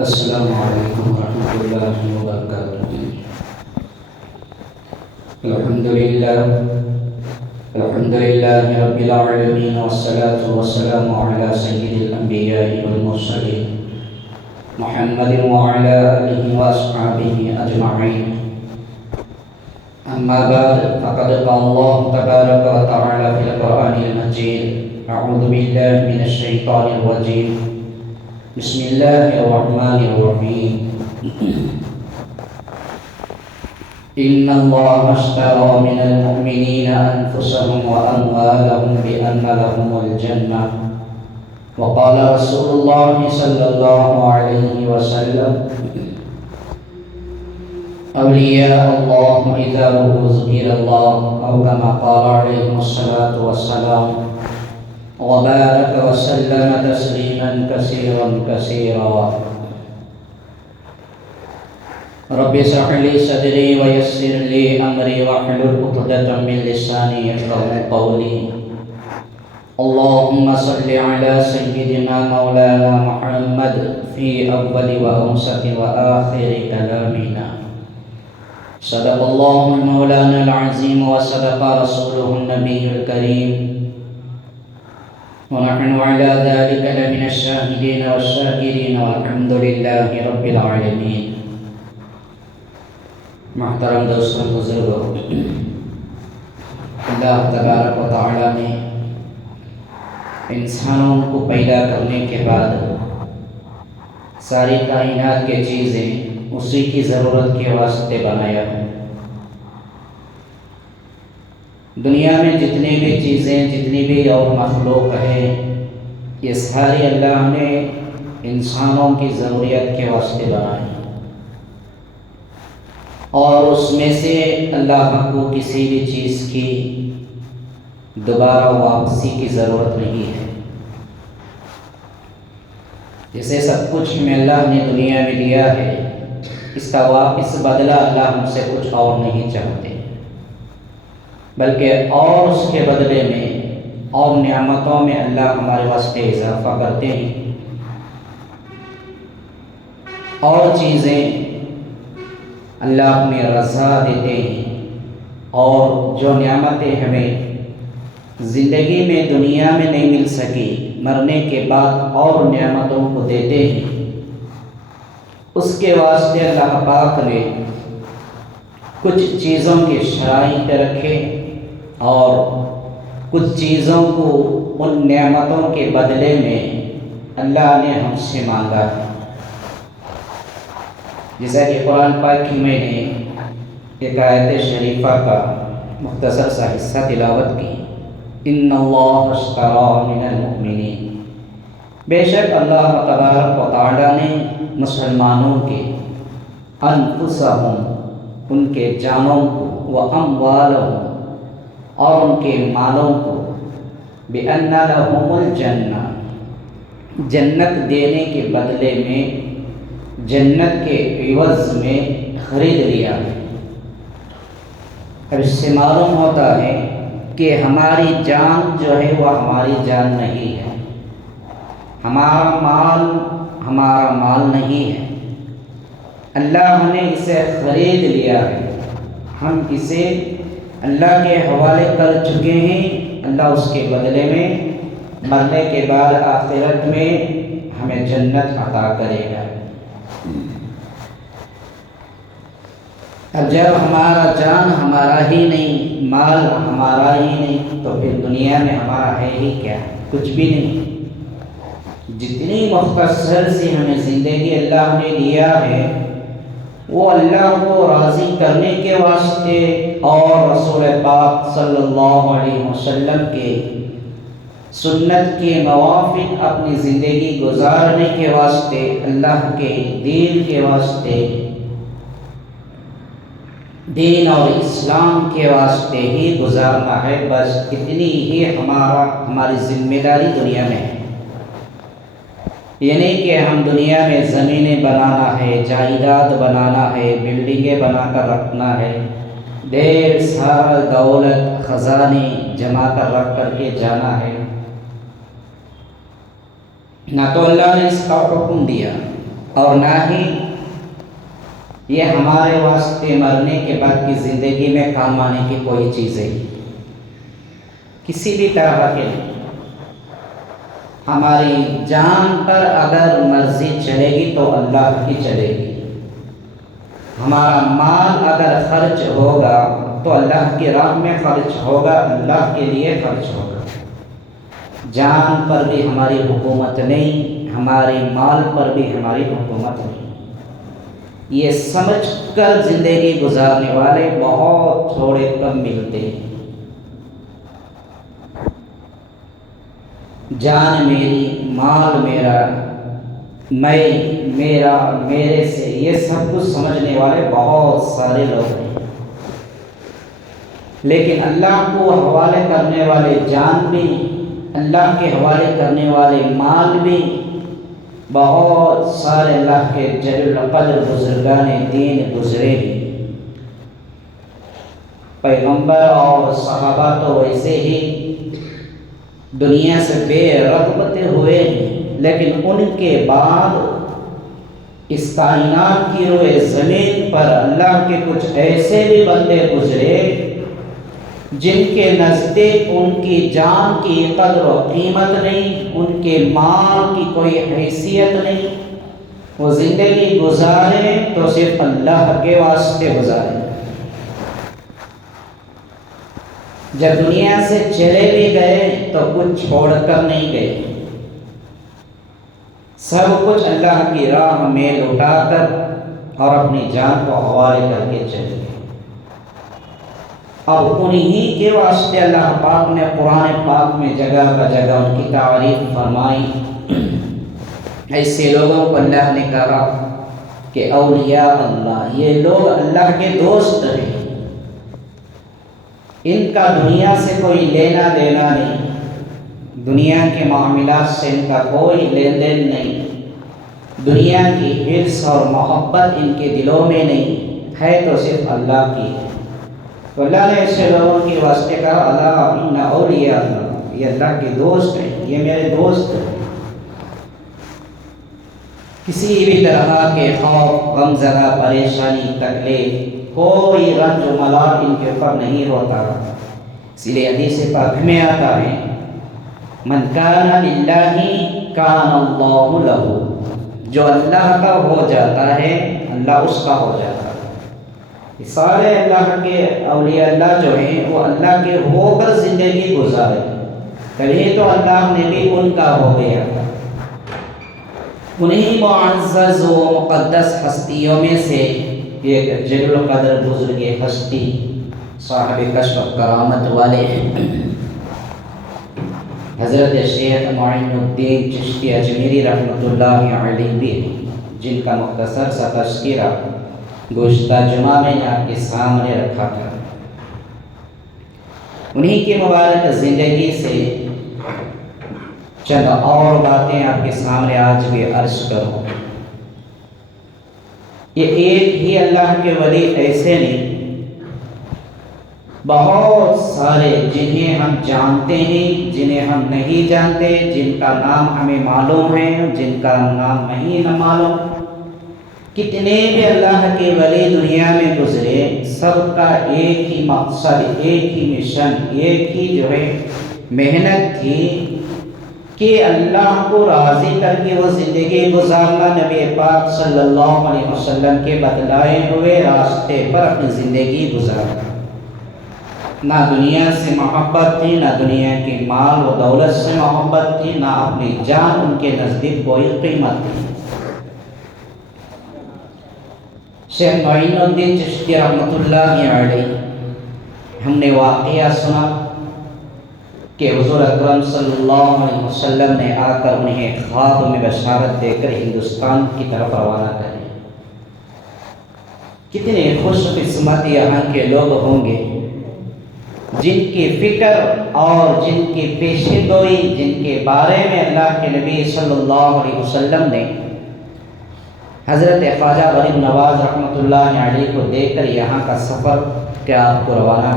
السلام علیکم ورحمۃ اللہ وبرکاتہ۔ الحمد للہ رب العالمین والصلاة والسلام علی سید الانبیاء والمرسلین محمد وعلی آلہ واصحابہ اجمعین۔ اما بعد فقد قال اللہ تبارک وتعالی فی القرآن المجید: اعوذ باللہ من الشیطان الرجیم، بسم اللہ الرحمن الرحیم۔ ان اللہ اشتری من المؤمنین انفسهم واموالهم بان لهم الجنہ، وقال رسول اللہ صلی اللہ علیہ وسلم: اولیاء اللہ اذا ذکر اللہ، او کما قال علیہ الصلاۃ والسلام، وبارك وسلم تسليما كثيرا كثيرا۔ رب اشرح لي صدري ويسر لي امري واحلل عقدة من لساني يفقهوا قولي۔ اللهم صل على سيدنا مولانا محمد في اول واوسط واخر كلامنا۔ صدق الله مولانا العظيم وصدق رسوله النبي الكريم، ونحن على ذلك لمن الشاهدين والشاكرين والحمد لله رب العالمين۔ محترم دوستوں، بزرگوں، اللہ تبارک و تعالی نے انسانوں کو پیدا کرنے کے بعد ساری کائنات کے چیزیں اسی کی ضرورت کے واسطے بنایا ہے۔ دنیا میں جتنی بھی چیزیں، جتنی بھی اور مخلوق ہے، یہ ساری اللہ نے انسانوں کی ضروریت کے واسطے بنائی، اور اس میں سے اللہ کو کسی بھی چیز کی دوبارہ واپسی کی ضرورت نہیں ہے۔ جیسے سب کچھ ہمیں اللہ نے دنیا میں دیا ہے، اس کا واپس بدلہ اللہ ہم سے کچھ اور نہیں چاہتے، بلکہ اور اس کے بدلے میں اور نعمتوں میں اللہ ہمارے واسطے اضافہ کرتے ہیں، اور چیزیں اللہ اپنی رضا دیتے ہیں، اور جو نعمتیں ہمیں زندگی میں دنیا میں نہیں مل سکی، مرنے کے بعد اور نعمتوں کو دیتے ہیں۔ اس کے واسطے اللہ پاک نے کچھ چیزوں کے شرائط رکھے، اور کچھ چیزوں کو ان نعمتوں کے بدلے میں اللہ نے ہم سے مانگا ہے۔ جیسا کہ قرآن پاک میں نے ایک آیت شریفہ کا مختصر سا حصہ تلاوت کی: ان اللہ اشتری من المؤمنین، بے شک اللہ تبارک و تعالی نے مسلمانوں کے انفسہم، ان کے جانوں کو، واموالہم، اور ان کے مالوں کو، بأن لہم الجنہ، جنت دینے کے بدلے میں، جنت کے عوض میں خرید لیا۔ اب اس سے معلوم ہوتا ہے کہ ہماری جان جو ہے وہ ہماری جان نہیں ہے، ہمارا مال نہیں ہے، اللہ نے اسے خرید لیا ہے، ہم اسے اللہ کے حوالے کر چکے ہیں۔ اللہ اس کے بدلے میں مرنے کے بعد آخرت میں ہمیں جنت عطا کرے گا۔ اب جب ہمارا جان ہمارا ہی نہیں، مال ہمارا ہی نہیں، تو پھر دنیا میں ہمارا ہے ہی کیا؟ کچھ بھی نہیں۔ جتنی مختصر سی ہمیں زندگی اللہ نے دیا ہے، وہ اللہ کو راضی کرنے کے واسطے اور رسول پاک صلی اللہ علیہ وسلم کے سنت کے موافق اپنی زندگی گزارنے کے واسطے، اللہ کے دین کے واسطے، دین اور اسلام کے واسطے ہی گزارنا ہے۔ بس اتنی ہی ہماری ذمہ داری دنیا میں ہے۔ یہ نہیں کہ ہم دنیا میں زمینیں بنانا ہے، جائیداد بنانا ہے، بلڈنگیں بنا کر رکھنا ہے، ڈھیر سارا دولت خزانے جمع کر رکھ کر کے جانا ہے۔ نہ تو اللہ نے اس کا حکم دیا، اور نہ ہی یہ ہمارے واسطے مرنے کے بعد کی زندگی میں کام آنے کی کوئی چیز ہے، کسی بھی طرح کے نہیں۔ ہماری جان پر اگر مرضی چلے گی تو اللہ کی چلے گی، ہمارا مال اگر خرچ ہوگا تو اللہ کی راہ میں خرچ ہوگا، اللہ کے لیے خرچ ہوگا۔ جان پر بھی ہماری حکومت نہیں، ہمارے مال پر بھی ہماری حکومت نہیں۔ یہ سمجھ کر زندگی گزارنے والے بہت تھوڑے کم ملتے ہیں۔ جان میری، مال میرا، میں میرا، میرے سے، یہ سب کچھ سمجھنے والے بہت سارے لوگ ہیں، لیکن اللہ کو حوالے کرنے والے جان بھی، اللہ کے حوالے کرنے والے مال بھی بہت سارے اللہ کے جلیل القدر بزرگان دین گزرے ہیں۔ پیغمبر اور صحابہ تو ویسے ہی دنیا سے بے رغبت ہوئے ہیں، لیکن ان کے بعد اس کائنات کی روئے زمین پر اللہ کے کچھ ایسے بھی بندے گزرے جن کے نزدیک ان کی جان کی قدر و قیمت نہیں، ان کے مال کی کوئی حیثیت نہیں۔ وہ زندگی گزارے تو صرف اللہ کے واسطے گزارے، جب دنیا سے چلے بھی گئے تو کچھ چھوڑ کر نہیں گئے، سب کچھ اللہ کی راہ میں لوٹا کر اور اپنی جان کو حوالے کر کے چلے گئے۔ اور انہی کے واسطے اللہ پاک نے قرآن پاک میں جگہ بجگہ ان کی تعریف فرمائی۔ ایسے لوگوں کو اللہ نے کہا کہ اولیاء اللہ، یہ لوگ اللہ کے دوست ہیں، ان کا دنیا سے کوئی لینا دینا نہیں، دنیا کے معاملات سے ان کا کوئی لین دین نہیں، دنیا کی حرص اور محبت ان کے دلوں میں نہیں ہے، تو صرف اللہ کی ہے۔ تو اللہ نے ایسے لوگوں کے واسطے کہا الا ان اولیاء اللہ، یہ اللہ کے دوست ہیں، یہ میرے دوست ہیں۔ کسی بھی طرح کے خوف، غم زدہ، پریشانی، تکلیف، کوئی رنج و ملال ان کے اوپر نہیں ہوتا۔ اسی لیے حدیث پاک میں آتا ہے من کان للہ کان اللہ لہ، جو اللہ کا ہو جاتا ہے اللہ اس کا ہو جاتا ہے۔ سارے اللہ کے اولیاء اللہ جو ہیں وہ اللہ کے ہو کر زندگی گزارے، کبھی تو اللہ نے بھی ان کا ہو گیا۔ انہی معزز و مقدس ہستیوں میں سے ایک جلیل القدر بزرگ ہستی، صاحب کشف و کرامت والے حضرت شیخ معین الدین چشتی اجمیری رحمۃ اللہ علیہ بھی، جن کا مختصر سا تذکرہ گزشتہ جمعہ میں نے آپ کے سامنے رکھا تھا۔ انہی کی مبارک زندگی سے چند اور باتیں آپ کے سامنے آج بھی عرض کروں۔ یہ ایک ہی اللہ کے ولی ایسے نہیں، بہت سارے جنہیں ہم جانتے ہیں، جنہیں ہم نہیں جانتے، جن کا نام ہمیں معلوم ہے، جن کا نام نہیں نہ معلوم، کتنے بھی اللہ کے ولی دنیا میں گزرے، سب کا ایک ہی مقصد، ایک ہی مشن، ایک ہی جو ہے محنت تھی کہ اللہ کو راضی کر کے وہ زندگی گزارنا، نبی پاک صلی اللہ علیہ وسلم کے بتلائے ہوئے راستے پر اپنی زندگی گزارنا۔ نہ دنیا سے محبت تھی، نہ دنیا کے مال و دولت سے محبت تھی، نہ اپنی جان ان کے نزدیک کوئی قیمت تھی۔ شیخ معین الدین چشتی رحمۃ اللہ علیہ، ہم نے واقعہ سنا کہ حضور اکرم صلی اللہ علیہ وسلم نے آ کر انہیں خواب میں بشارت دے کر ہندوستان کی طرف روانہ کرے۔ کتنے خوش قسمت یہاں کے لوگ ہوں گے جن کی فکر اور جن کی پیشے گوئی، جن کے بارے میں اللہ کے نبی صلی اللہ علیہ وسلم نے حضرت خواجہ غریب نواز رحمۃ اللہ علیہ کو دے کر یہاں کا سفر کیا آپ کو روانہ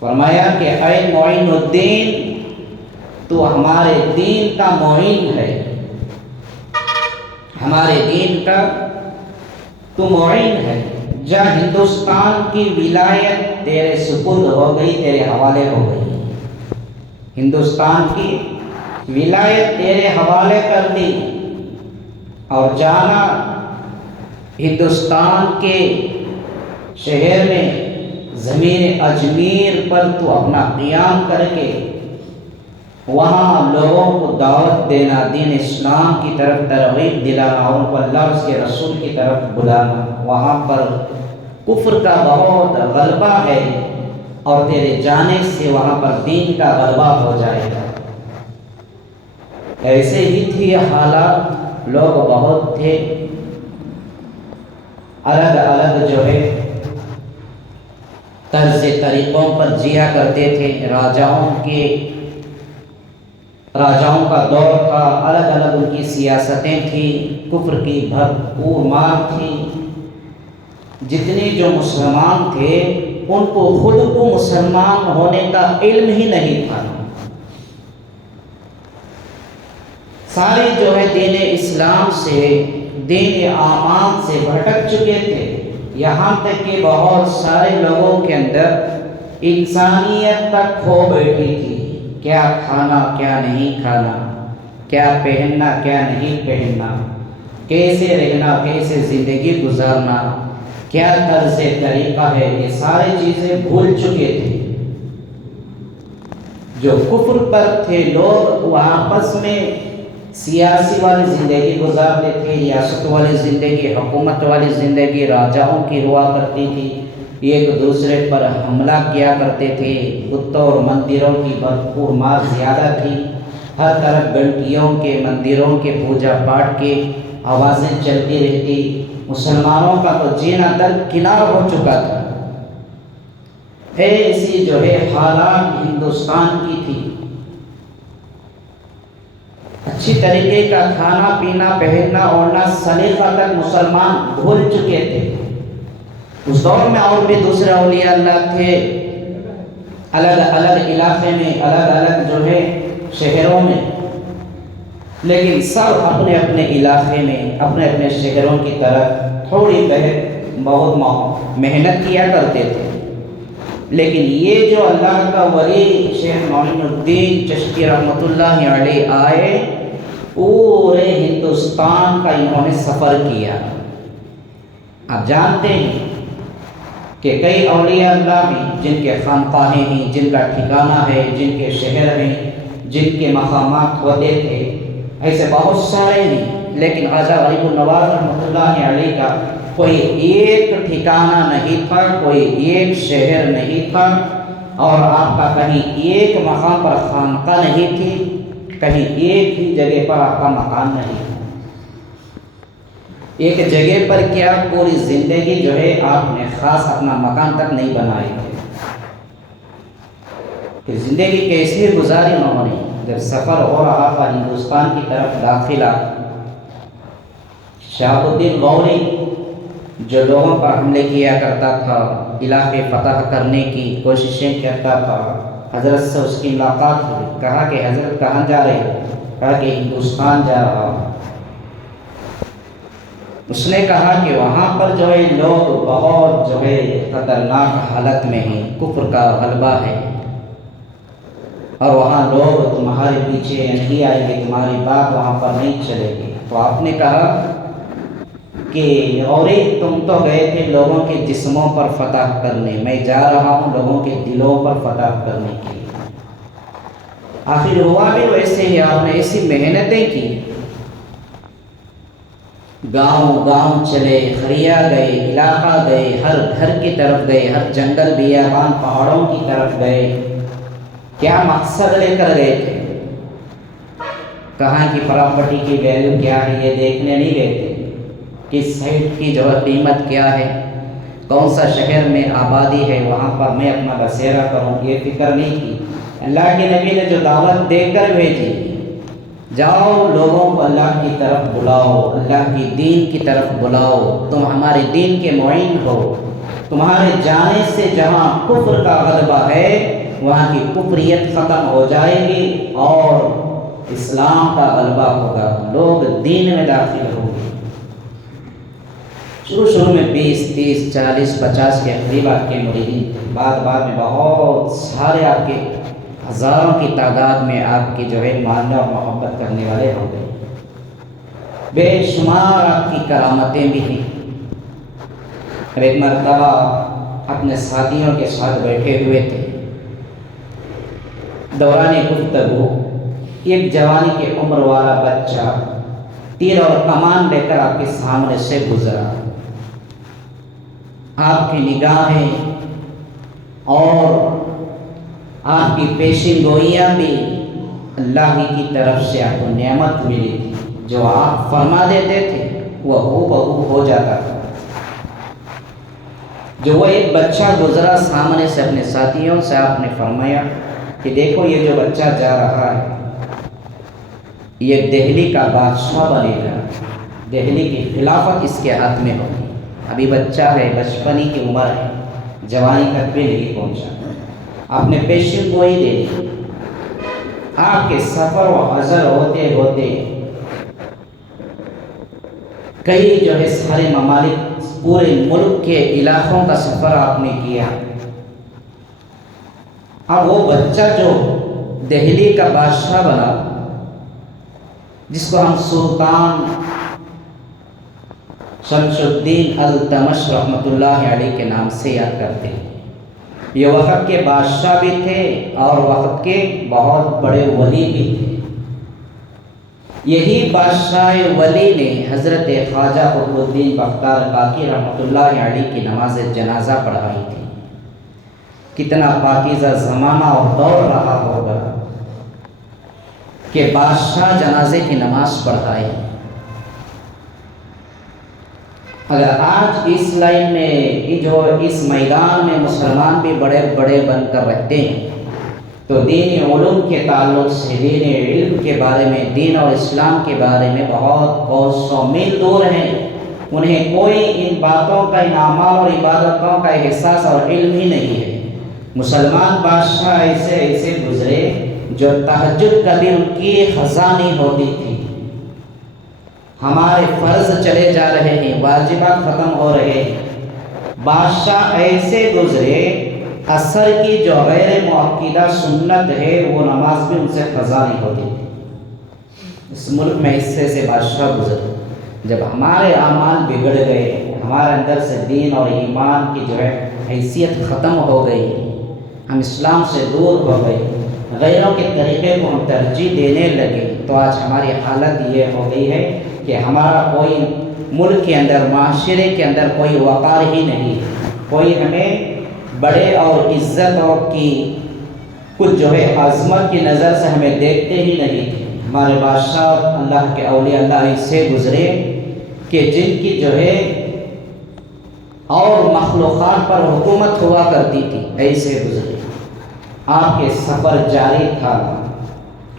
فرمایا کہ اے معین الدین، تو ہمارے دین کا معین ہے، ہمارے دین کا تو معین ہے۔ جا ہندوستان کی ولایت تیرے سپرد ہو گئی، تیرے حوالے ہو گئی، ہندوستان کی ولایت تیرے حوالے کر دی، اور جانا ہندوستان کے شہر میں زمین اجمیر پر تو اپنا قیام کر کے وہاں لوگوں کو دعوت دینا، دین اسلام کی طرف ترغیب دلانا، اور ان کو اللہ اس کے رسول کی طرف بلانا۔ وہاں پر کفر کا بہت غلبہ ہے، اور تیرے جانے سے وہاں پر دین کا غلبہ ہو جائے گا۔ ایسے ہی تھی حالات، لوگ بہت تھے، الگ الگ جو ہے طرز طریقوں پر جیا کرتے تھے۔ راجاؤں کا دور تھا، الگ الگ ان کی سیاستیں تھیں، کفر کی بھرپور مار تھی۔ جتنے جو مسلمان تھے ان کو خود کو مسلمان ہونے کا علم ہی نہیں تھا، سارے جو ہے دین اسلام سے، دین اعمال سے بھٹک چکے تھے۔ یہاں تک کہ بہت سارے لوگوں کے اندر انسانیت تک کھو بیٹھی تھی، کیا کھانا کیا نہیں کھانا، کیا پہننا کیا نہیں پہننا، کیسے رہنا کیسے زندگی گزارنا، کیا طرز طریقہ ہے، یہ ساری چیزیں بھول چکے تھے۔ جو کفر پر تھے لوگ وہ آپس میں سیاسی والی زندگی گزارتے تھے، ریاست والی زندگی، حکومت والی زندگی راجاؤں کی ہوا کرتی تھی، ایک دوسرے پر حملہ کیا کرتے تھے، بتوں اور مندروں کی بھرپور مار زیادہ تھی، ہر طرف گھنٹیوں کے، مندروں کے، پوجا پاٹ کے آوازیں چلتی رہتی۔ مسلمانوں کا تو جینا درکنار ہو چکا تھا۔ ایسی جو ہے حالات ہندوستان کی تھی، اچھی طریقے کا کھانا پینا، پہننا اوڑھنا، سلیقہ تک مسلمان بھول چکے تھے۔ اس دور میں اور بھی دوسرے اولیاء اللہ تھے، الگ الگ علاقے میں، الگ الگ جو ہے شہروں میں، لیکن سب اپنے اپنے علاقے میں، اپنے اپنے شہروں کی طرف تھوڑی بہت محنت کیا کرتے تھے۔ لیکن یہ جو اللہ کا ولی شیخ معین الدین چشتی رحمۃ اللہ علیہ آئے، پورے ہندوستان کا انہوں نے سفر کیا۔ آپ جانتے ہیں کہ کئی اولیاء اللہ ہیں جن کے خانقاہیں ہیں، جن کا ٹھکانہ ہے، جن کے شہر ہیں، جن کے مقامات ہوتے تھے، ایسے بہت سارے ہیں، لیکن خواجہ غریب النواز رحمۃ اللہ علیہ کا کوئی ایک ٹھکانہ نہیں تھا، کوئی ایک شہر نہیں تھا، اور آپ کا کہیں ایک مقام پر خانقاہ نہیں تھی، کہیں ایک ہی جگہ پر آپ کا مکان نہیں تھا۔ ایک جگہ پر کیا، پوری زندگی جو ہے آپ نے خاص اپنا مکان تک نہیں بنائے تھے کہ زندگی کیسی گزاری انہوں نے۔ جب سفر ہو رہا تھا ہندوستان کی طرف داخلہ، شہاب الدین غوری جو لوگوں پر حملے کیا کرتا تھا، علاقے فتح کرنے کی کوششیں کرتا تھا، حضرت سے اس کی ملاقات ہوئی، کہا کہ حضرت کہاں جا رہے ہیں؟ کہا کہ ہندوستان جا رہا ہوں۔ اس نے کہا کہ وہاں پر جو ہے لوگ بہت جو ہے خطرناک حالت میں ہیں، کفر کا غلبہ ہے، اور وہاں لوگ تمہارے پیچھے نہیں آئیں گے، تمہاری بات وہاں پر نہیں چلے گی۔ تو آپ نے کہا کہ غوری تم تو گئے تھے لوگوں کے جسموں پر فتح کرنے، میں جا رہا ہوں لوگوں کے دلوں پر فتح کرنے کے لیے۔ آخر ہوا بھی ویسے ہی، آپ نے ایسی محنتیں کی، گاؤں گاؤں چلے، خریا گئے، علاقہ گئے، ہر گھر کی طرف گئے، ہر جنگل بیابان پہاڑوں کی طرف گئے۔ کیا مقصد لے کر گئے تھے؟ کہاں کی پراپرٹی کی ویلیو کیا ہے یہ دیکھنے نہیں گئے تھے، کس سائٹ کی جو ہے قیمت کیا ہے، کون سا شہر میں آبادی ہے وہاں پر میں اپنا بسیرا کروں، یہ فکر نہیں کی۔ اللہ کے نبی نے جو دعوت دے کر بھیجی، جاؤ لوگوں کو اللہ کی طرف بلاؤ، اللہ کی دین کی طرف بلاؤ، تم ہمارے دین کے معین ہو، تمہارے جانے سے جہاں کفر کا غلبہ ہے وہاں کی کفریت ختم ہو جائے گی، اور اسلام کا غلبہ ہوگا، لوگ دین میں داخل ہوں گے۔ شروع میں 20، 30، 40، 50 کے قریب آپ کے مریدین تھے، بعد میں بہت سارے آپ کے ہزاروں کی تعداد میں آپ کی جو ہے ماننے اور محبت کرنے والے ہو گئے۔ بے شمار آپ کی کرامتیں بھی ہیں۔ ایک مرتبہ اپنے ساتھیوں کے ساتھ بیٹھے ہوئے تھے، دوران گفتگو ایک جوانی کی عمر والا بچہ تیر اور کمان لے کر آپ کے سامنے سے گزرا۔ آپ کی نگاہیں اور آپ کی پیشین گوئیاں بھی اللہ ہی کی طرف سے آپ کو نعمت ملی تھی، جو آپ فرما دیتے تھے وہ ہو بہو ہو جاتا تھا۔ جو وہ ایک بچہ گزرا سامنے سے اپنے ساتھیوں سے، آپ نے فرمایا کہ دیکھو یہ جو بچہ جا رہا ہے یہ دہلی کا بادشاہ بنے گا، دہلی کی خلافت اس کے ہاتھ میں ہوگی۔ ابھی بچہ ہے، بچپنی کی عمر ہے، جوانی تک بھی نہیں پہنچا۔ آپ نے پیشین گوئی دے دی۔ آپ کے سفر و حضر ہوتے ہوتے کئی جو ہے سارے ممالک، پورے ملک کے علاقوں کا سفر آپ نے کیا۔ اب وہ بچہ جو دہلی کا بادشاہ بنا، جس کو ہم سلطان شمس الدین التمش رحمۃ اللہ علیہ کے نام سے یاد کرتے ہیں، یہ وقت کے بادشاہ بھی تھے اور وقت کے بہت بڑے ولی بھی تھے۔ یہی بادشاہ ولی نے حضرت خواجہ قطب الدین بختیار کاکی رحمۃ اللہ علیہ کی نماز جنازہ پڑھائی تھی۔ کتنا پاکیزہ زمانہ اور دور رہا ہوگا کہ بادشاہ جنازے کی نماز پڑھائے۔ اگر آج اس لائن میں جو اس میدان میں مسلمان بھی بڑے بڑے بن کر رہتے ہیں تو دینی علوم کے تعلق سے، دینی علم کے بارے میں، دین اور اسلام کے بارے میں بہت سو میل دور ہیں۔ انہیں کوئی ان باتوں کا، ان اعمال اور عبادتوں کا احساس اور علم ہی نہیں ہے۔ مسلمان بادشاہ ایسے گزرے جو تہجد کبھی ان کی خزاں نہیں ہوتی تھی۔ ہمارے فرض چلے جا رہے ہیں، واجبات ختم ہو رہے ہیں، بادشاہ ایسے گزرے عصر کی جو غیر مؤکدہ سنت ہے وہ نماز بھی ان سے قضا نہیں ہوتی تھی۔ اس ملک میں حصے سے بادشاہ گزرے۔ جب ہمارے اعمال بگڑ گئے، ہمارے اندر سے دین اور ایمان کی جو ہے حیثیت ختم ہو گئی، ہم اسلام سے دور ہو گئے، غیروں کے طریقے کو ہم ترجیح دینے لگے، تو آج ہماری حالت یہ ہو گئی ہے کہ ہمارا کوئی ملک کے اندر، معاشرے کے اندر کوئی وقار ہی نہیں، کوئی ہمیں بڑے اور عزت اور کی کچھ جو ہے عظمت کی نظر سے ہمیں دیکھتے ہی نہیں۔ ہمارے بادشاہ اللہ کے اولیاء اللہ ایسے گزرے کہ جن کی جو ہے اور مخلوقات پر حکومت ہوا کرتی تھی، ایسے گزرے۔ آپ کے سفر جاری تھا،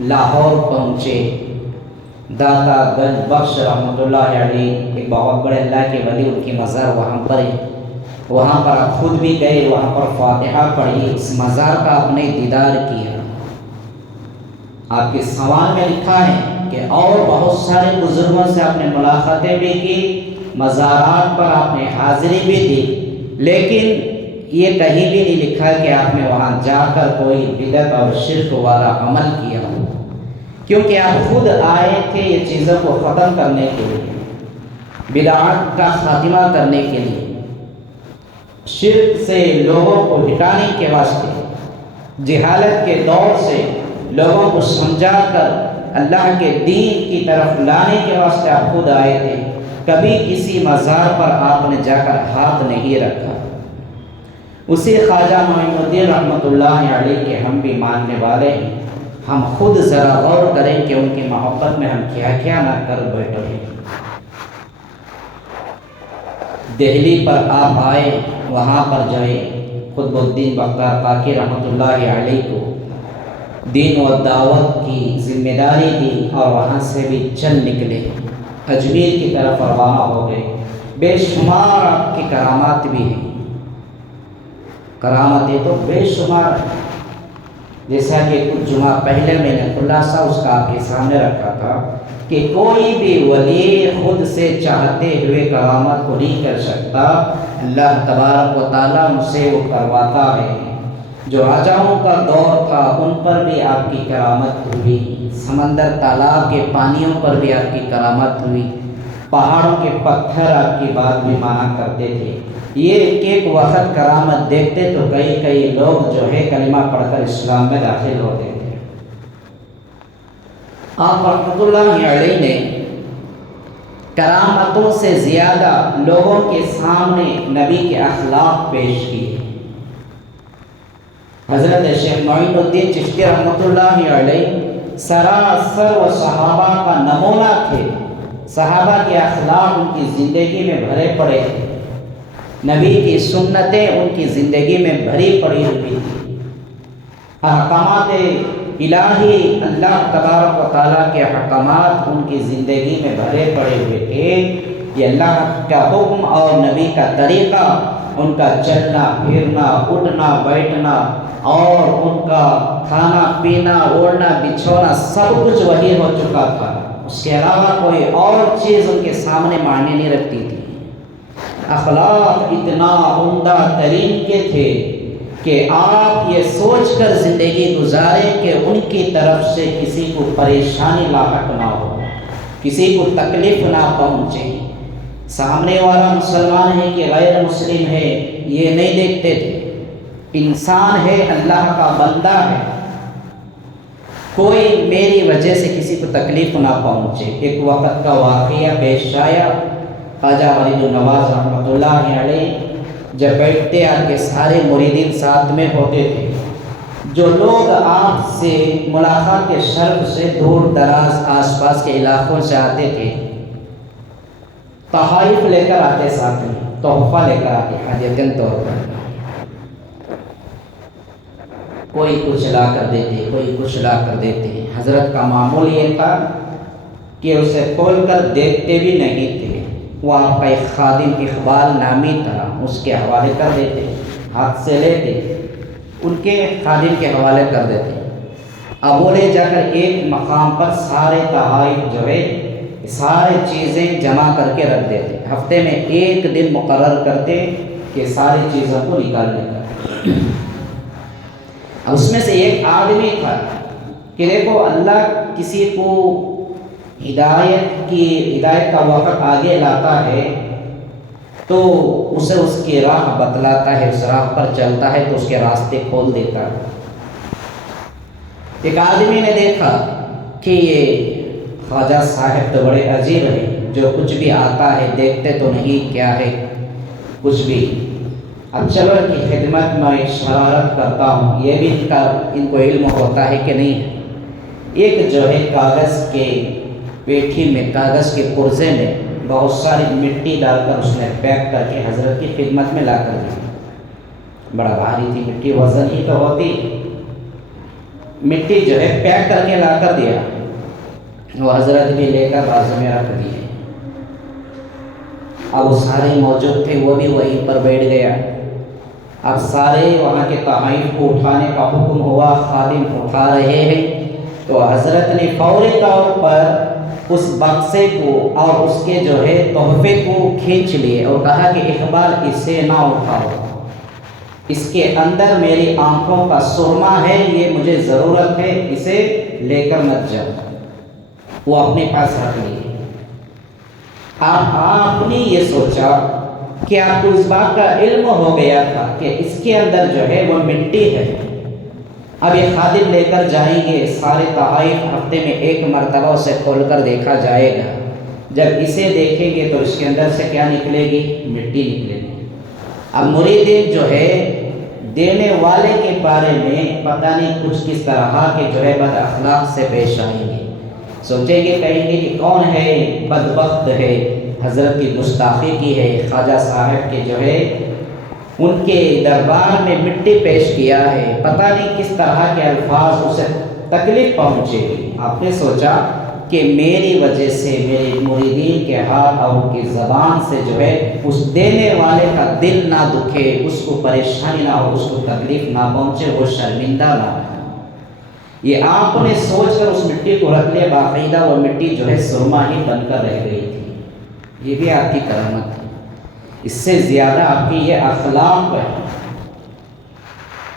لاہور پہنچے، داتا گنج بخش رحمۃ اللہ علیہ ایک بہت بڑے اللہ کے ولی، ان کی مزار وہاں پر ہے، وہاں پر آپ خود بھی گئے، وہاں پر فاتحہ پڑھی، اس مزار کا آپ نے دیدار کیا۔ آپ کے سوال میں لکھا ہے کہ اور بہت سارے بزرگوں سے آپ نے ملاقاتیں بھی کی، مزارات پر آپ نے حاضری بھی دی، لیکن یہ کہیں بھی نہیں لکھا کہ آپ نے وہاں جا کر کوئی بدعت اور شرک والا عمل کیا ہو، کیونکہ آپ خود آئے تھے یہ چیزوں کو ختم کرنے کے لیے، بدعات کا خاتمہ کرنے کے لیے، شرک سے لوگوں کو ہٹانے کے واسطے، جہالت کے دور سے لوگوں کو سمجھا کر اللہ کے دین کی طرف لانے کے واسطے آپ خود آئے تھے۔ کبھی کسی مزار پر آپ نے جا کر ہاتھ نہیں رکھا۔ اسی خواجہ معین الدین رحمۃ اللہ علیہ کے ہم بھی ماننے والے ہیں، ہم خود ذرا غور کریں کہ ان کی محبت میں ہم کیا کیا نہ کر بیٹھے ہیں۔ دہلی پر آپ آئے، وہاں پر جو ہے قطب الدین بختیار کاکی رحمۃ اللہ علیہ کو دین و دعوت کی ذمہ داری دی، اور وہاں سے بھی چل نکلے، اجمیر کی طرف روانہ ہو گئے۔ بے شمار آپ کی کرامات بھی ہیں، کرامتیں تو بے شمار ہیں۔ جیسا کہ کچھ جمعہ پہلے میں نے خلاصہ اس کا آپ کے سامنے رکھا تھا کہ کوئی بھی ولی خود سے چاہتے ہوئے کرامت کو نہیں کر سکتا، اللہ تبارک و تعالیٰ ان سے وہ کرواتا ہے۔ جو راجاؤں کا دور تھا ان پر بھی آپ کی کرامت ہوئی، سمندر تالاب کے پانیوں پر بھی آپ کی کرامت ہوئی، پہاڑوں کے پتھر آپ کی بات بھی مانا کرتے تھے۔ یہ ایک وقت کرامت دیکھتے تو کئی لوگ جو ہے کلمہ پڑھ کر اسلام میں داخل ہوتے تھے۔ آپ رحمۃ اللہ علیہ نے کرامتوں سے زیادہ لوگوں کے سامنے نبی کے اخلاق پیش کیے۔ حضرت شیخ معین الدین چشتی رحمۃ اللہ علیہ سراسر و صحابہ کا نمونہ تھے، صحابہ کے اخلاق ان کی زندگی میں بھرے پڑے تھے، نبی کی سنتیں ان کی زندگی میں بھری پڑی ہوئی تھی، احکامات الہی اللہ تبارک و تعالیٰ کے احکامات ان کی زندگی میں بھرے پڑے ہوئے تھے۔ یہ اللہ کا حکم اور نبی کا طریقہ، ان کا چلنا پھرنا اٹھنا بیٹھنا اور ان کا کھانا پینا اوڑھنا بچھونا سب کچھ وہی ہو چکا تھا، اس کے علاوہ کوئی اور چیز ان کے سامنے معنی نہیں رکھتی تھی۔ اخلاق اتنا عمدہ ترین کے تھے کہ آپ یہ سوچ کر زندگی گزارے کہ ان کی طرف سے کسی کو پریشانی لاحق نہ ہو، کسی کو تکلیف نہ پہنچے، سامنے والا مسلمان ہے کہ غیر مسلم ہے یہ نہیں دیکھتے تھے، انسان ہے اللہ کا بندہ ہے، کوئی میری وجہ سے کسی کو تکلیف نہ پہنچے۔ ایک وقت کا واقعہ پیش آیا، خواجہ ولید النواز رحمۃ اللہ علیہ جب بیٹھتے آپ کے سارے مریدین ساتھ میں ہوتے تھے، جو لوگ آپ سے ملاقات کے شرف سے دور دراز آس پاس کے علاقوں سے آتے تھے، تحائف لے کر آتے، ساتھ میں تحفہ لے کر آتے، ہدیۃً طور پر، کوئی کچھ لا کر دیتے، کوئی کچھ لا کر دیتے۔ حضرت کا معمول یہ تھا کہ اسے کھول کر دیکھتے بھی نہیں تھے، وہ آپ کا ایک خادم اقبال نامی تھا، اس کے حوالے کر دیتے، ہاتھ سے لیتے ان کے خادم کے حوالے کر دیتے۔ اب وہ لے جا کر ایک مقام پر سارے تحائف جو ہے سارے چیزیں جمع کر کے رکھ دیتے، ہفتے میں ایک دن مقرر کرتے کہ ساری چیزوں کو نکالنے کا۔ اب اس میں سے ایک آدمی تھا کہ دیکھو اللہ کسی کو ہدایت کا وقت آگے لاتا ہے تو اسے اس کی راہ بتلاتا ہے، اس راہ پر چلتا ہے تو اس کے راستے کھول دیتا ہے۔ ایک آدمی نے دیکھا کہ یہ خواجہ صاحب تو بڑے عجیب ہیں، جو کچھ بھی آتا ہے دیکھتے تو نہیں کیا ہے کچھ بھی، اب چلو ان کی خدمت میں شرارت کرتا ہوں، یہ بھی ان کو علم ہوتا ہے کہ نہیں ہے۔ ایک جو ہے کاغذ کے پیٹھی میں، کاغذ کے پرزے میں بہت ساری مٹی ڈال کر اس نے پیک کر کے حضرت کی خدمت میں لا کر دی۔ بڑا بھاری تھی مٹی، وزن ہی تو ہوتی، مٹی جو ہے پیک کر کے لا کر دیا، وہ حضرت بھی لے کر بازو میں رکھ دیے۔ اب وہ سارے موجود تھے، وہ بھی وہیں پر بیٹھ گیا۔ اب سارے وہاں کے تحائف کو اٹھانے کا حکم ہوا، خادم اٹھا رہے ہیں تو حضرت نے فوری طور پر اس بکسے کو اور اس کے جو ہے تحفے کو کھینچ لیے اور کہا کہ اقبال اسے نہ اٹھاؤ، اس کے اندر میری آنکھوں کا سرما ہے، یہ مجھے ضرورت ہے، اسے لے کر مت جاؤ۔ وہ اپنے پاس رکھ لیے۔ آپ نے یہ سوچا کہ آپ کو اس بات کا علم ہو گیا تھا کہ اس کے اندر جو ہے وہ مٹی ہے، اب یہ خادم لے کر جائیں گے، سارے تحائف ہفتے میں ایک مرتبہ اسے کھول کر دیکھا جائے گا، جب اسے دیکھیں گے تو اس کے اندر سے کیا نکلے گی؟ مٹی نکلے گی۔ اب مریدین جو ہے دینے والے کے بارے میں پتہ نہیں کچھ کس طرح کے جو ہے بد اخلاق سے پیش آئیں گے، سوچیں گے، کہیں گے کہ کون ہے بدبخت ہے، حضرت کی گستاخی کی ہے، خواجہ صاحب کے جو ہے ان کے دربار میں مٹی پیش کیا ہے، پتہ نہیں کس طرح کے الفاظ اسے تکلیف پہنچے گی۔ آپ نے سوچا کہ میری وجہ سے میرے مریدین کے ہاتھ اور ان کی زبان سے جو ہے اس دینے والے کا دل نہ دکھے، اس کو پریشانی نہ ہو، اس کو تکلیف نہ پہنچے، وہ شرمندہ نہ ہو۔ یہ آنکھوں نے سوچ کر اس مٹی کو رکھ لیا، باقاعدہ وہ مٹی جو ہے سرما ہی بن کر رہ گئی تھی۔ یہ بھی آپ کی کرامت ہے۔ اس سے زیادہ آپ کی یہ اخلاق ہے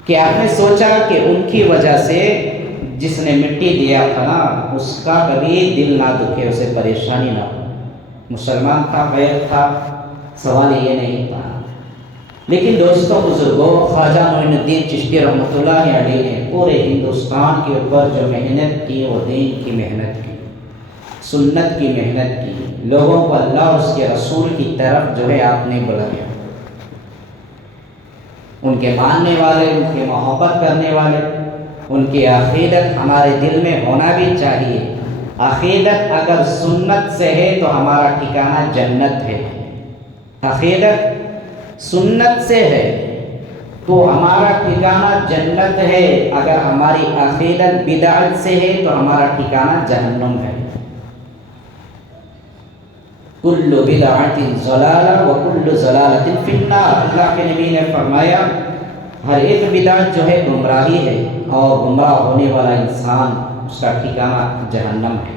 کہ آپ نے سوچا کہ ان کی وجہ سے جس نے مٹی دیا تھا نا، اس کا کبھی دل نہ دکھے، اسے پریشانی نہ ہو۔ مسلمان تھا، غیر تھا، سوال یہ نہیں تھا۔ لیکن دوستوں بزرگوں، خواجہ معین الدین چشتی رحمۃ اللہ علیہ نے پورے ہندوستان کے اوپر جو محنت کی، وہ دین کی محنت کی، سنت کی محنت کی، لوگوں کو اللہ اور اس کے رسول کی طرف جو ہے آپ نے بلایا۔ ان کے ماننے والے، ان کی محبت کرنے والے، ان کی عقیدت ہمارے دل میں ہونا بھی چاہیے۔ عقیدت اگر سنت سے ہے تو ہمارا ٹھکانہ جنت ہے۔ عقیدت سنت سے ہے تو ہمارا ٹھکانہ جنت ہے، اگر ہماری عقیدت بدعت سے ہے تو ہمارا ٹھکانہ جہنم ہے۔ کل بدعت ضلالہ وکل ضلالۃ فی النار، اللہ کے نبی نے فرمایا ہر ایک بدعت جو ہے گمراہی ہے، اور گمراہ ہونے والا انسان اس کا ٹھکانہ جہنم ہے۔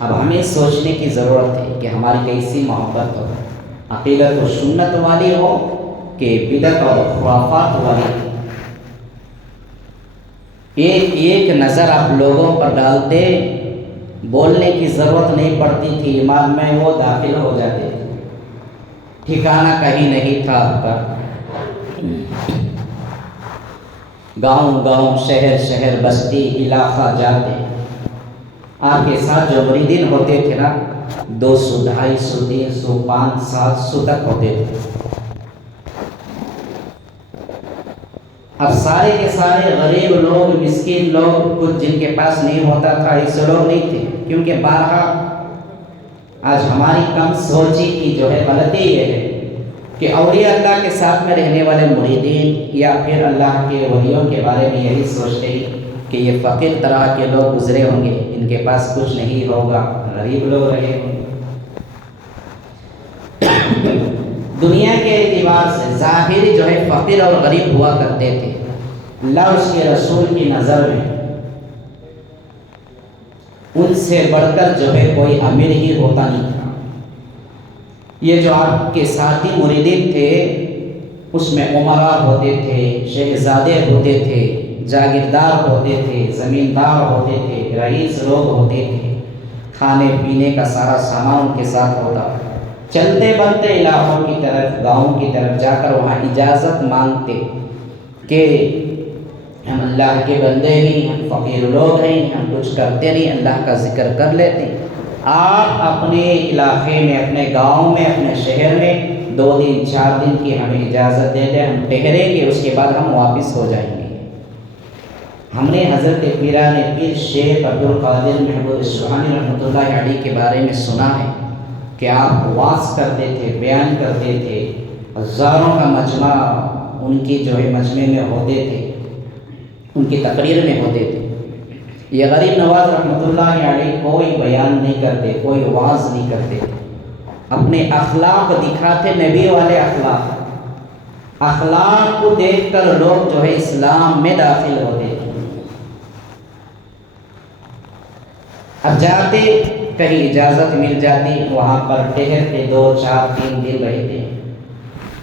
اب ہمیں سوچنے کی ضرورت ہے کہ ہماری کیسی محبت ہو، عقیدت و سنت والی ہو کہ بدعت اور خرافات والی ہو۔ ایک ایک نظر آپ لوگوں پر ڈالتے، بولنے کی ضرورت نہیں پڑتی تھی، ایمان میں وہ داخل ہو جاتے تھے، ٹھکانہ کہیں نہیں تھا آپ کا۔ گاؤں گاؤں، شہر شہر، بستی علاقہ جاتے، آپ کے ساتھ جو مریدین ہوتے تھے نا، 200 250 300 500 700 تک ہوتے تھے۔ اب سارے کے سارے غریب لوگ، مسکین لوگ، کچھ جن کے پاس نہیں ہوتا تھا، ایسے لوگ نہیں تھے، کیونکہ بارہا آج ہماری کم سوچی کی جو ہے غلطی یہ ہے کہ اولیاء اللہ کے ساتھ میں رہنے والے مریدین یا پھر اللہ کے ولیوں کے بارے میں یہی سوچتے ہیں کہ یہ فقیر طرح کے لوگ گزرے ہوں گے، ان کے پاس کچھ نہیں ہوگا، غریب لوگ رہے ہوں گے۔ دنیا کے اعتبار سے ظاہری جو ہے فقیر اور غریب ہوا کرتے تھے، اللہ اس کے رسول کی نظر میں ان سے بڑھ کر جو ہے کوئی امیر ہی ہوتا نہیں تھا۔ یہ جو آپ کے ساتھی مریدین تھے، اس میں امراء ہوتے تھے، شہزادے ہوتے تھے، جاگیردار ہوتے تھے، زمیندار ہوتے تھے، رئیس لوگ ہوتے تھے، کھانے پینے کا سارا سامان ان کے ساتھ ہوتا۔ چلتے بنتے علاقوں کی طرف، گاؤں کی طرف جا کر وہاں اجازت مانگتے کہ ہم اللہ کے بندے ہیں، ہم فقیر لوگ ہیں، ہم کچھ کرتے نہیں، اللہ کا ذکر کر لیتے۔ آپ اپنے علاقے میں، اپنے گاؤں میں، اپنے شہر میں 2 دن 4 دن کی ہمیں اجازت دے دیں، ہم ٹھہریں گے، اس کے بعد ہم واپس ہو جائیں گے۔ ہم نے حضرت پیران پیر شیخ عبدالقادر محمود سبحانی رحمۃ اللہ علیہ کے بارے میں سنا ہے کہ آپ واعظ کرتے تھے، بیان کرتے تھے، ہزاروں کا مجمع ان کی جو ہے مجمع میں ہوتے تھے، ان کی تقریر میں ہوتے تھے۔ یہ غریب نواز رحمۃ اللہ علیہ کوئی بیان نہیں کرتے، کوئی واعظ نہیں کرتے، اپنے اخلاق دکھاتے، نبی والے اخلاق، اخلاق کو دیکھ کر لوگ جو ہے اسلام میں داخل ہوتے تھے۔ اب جاتے، کہیں اجازت مل جاتی، وہاں پر ٹھہرتے، 2 4 3 دن رہتے،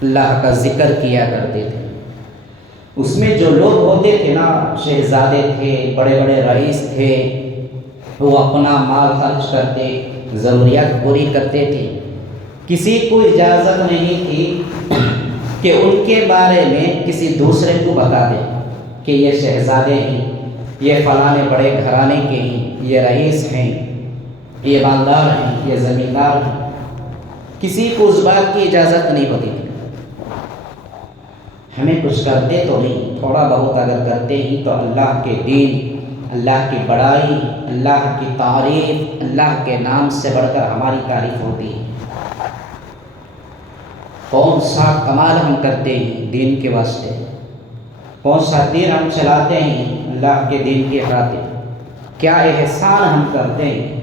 اللہ کا ذکر کیا کرتے تھے۔ اس میں جو لوگ ہوتے تھے نا، شہزادے تھے، بڑے بڑے رئیس تھے، وہ اپنا مال خرچ کرتے، ضروریات پوری کرتے تھے۔ کسی کو اجازت نہیں تھی کہ ان کے بارے میں کسی دوسرے کو بتا دے کہ یہ شہزادے ہیں، یہ فلاں بڑے گھرانے کے ہیں، یہ رئیس ہیں، یہ مالدار ہیں، یہ زمیندار ہیں۔ کسی کو اس بات کی اجازت نہیں ہوتی تھی۔ ہمیں کچھ کرتے تو نہیں، تھوڑا بہت اگر کرتے ہی تو اللہ کے دین، اللہ کی بڑائی، اللہ کی تعریف، اللہ کے نام سے بڑھ کر ہماری تعریف ہوتی ہے۔ کون سا کمال ہم کرتے ہیں دین کے واسطے، کون سا دین ہم چلاتے ہیں اللہ کے دین کے خاطر، کیا احسان ہم کرتے ہیں۔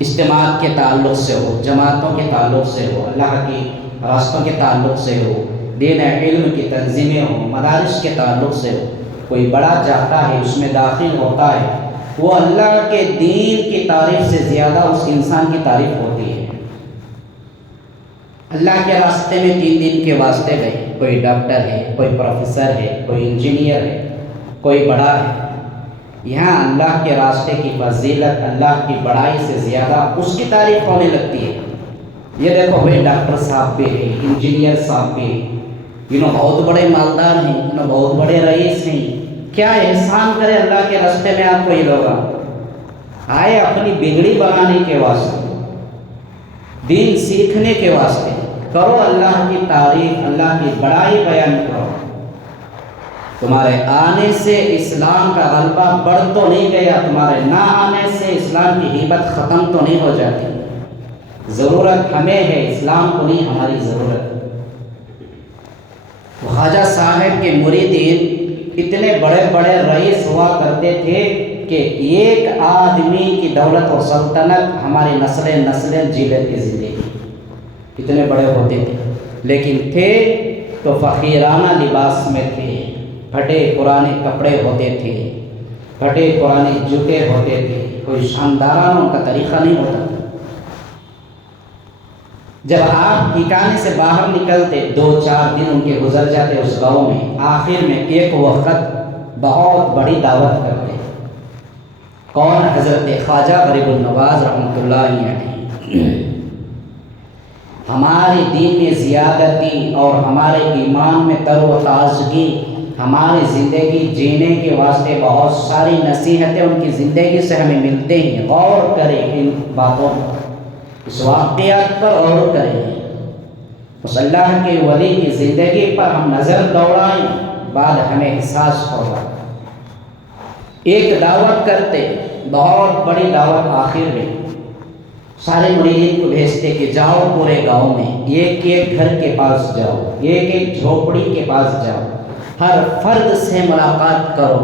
اجتماعات کے تعلق سے ہو، جماعتوں کے تعلق سے ہو، اللہ کی راستوں کے تعلق سے ہو، دین علم کی تنظیمیں ہوں، مدارس کے تعلق سے ہو، کوئی بڑا جاتا ہے اس میں داخل ہوتا ہے، وہ اللہ کے دین کی تعریف سے زیادہ اس انسان کی تعریف ہوتی ہے۔ اللہ کے راستے میں 3 دن کے واسطے گئے، کوئی ڈاکٹر ہے، کوئی پروفیسر ہے، کوئی انجینئر ہے، کوئی بڑا ہے، یہاں اللہ کے راستے کی فضیلت اللہ کی بڑائی سے زیادہ اس کی تعریف ہونے لگتی ہے۔ یہ دیکھو بھائی ڈاکٹر صاحب بھی ہے، انجینئر صاحب بھی، انہوں بہت بڑے مالدار ہیں، انہوں بہت بڑے رئیس ہیں، کیا احسان کرے اللہ کے راستے میں آپ کو یہ لوگ آئے اپنی بگڑی بنانے کے واسطے، دین سیکھنے کے واسطے، کرو اللہ کی تعریف، اللہ کی بڑائی بیان کرو۔ تمہارے آنے سے اسلام کا غلبہ بڑھ تو نہیں گیا، تمہارے نہ آنے سے اسلام کی ہیبت ختم تو نہیں ہو جاتی۔ ضرورت ہمیں ہے، اسلام کو نہیں، ہماری ضرورت۔ خواجہ صاحب کے مریدین اتنے بڑے بڑے رئیس ہوا کرتے تھے کہ ایک آدمی کی دولت و سلطنت ہماری نسلیں جی لیتی زندگی، اتنے بڑے ہوتے تھے، لیکن تھے تو فقیرانہ لباس میں تھے، پھٹے پرانے کپڑے ہوتے تھے، پھٹے پرانے جوتے ہوتے تھے، کوئی شاندارانہ ان کا طریقہ نہیں ہوتا تھا۔ جب آپ ٹھکانے سے باہر نکلتے 2-4 دن ان کے گزر جاتے اس گاؤں میں، آخر میں ایک وقت بہت بڑی دعوت کرتے۔ کون؟ حضرت خواجہ غریب النواز رحمۃ اللہ علیہ۔ ہمارے دین میں زیادتی اور ہمارے ایمان میں تر و تازگی، ہماری زندگی جینے کے واسطے بہت ساری نصیحتیں ان کی زندگی سے ہمیں ملتے ہیں۔ غور کریں ان باتوں پر، اس واقعات پر غور کریں، اس اللہ کے ولی کی زندگی پر ہم نظر دوڑائیں، بعد ہمیں احساس ہوگا۔ ایک دعوت کرتے، بہت بڑی دعوت، آخر میں سارے مریدین کو بھیجتے کہ جاؤ پورے گاؤں میں، ایک ایک گھر کے پاس جاؤ، ایک ایک جھوپڑی کے پاس جاؤ، ہر فرد سے ملاقات کرو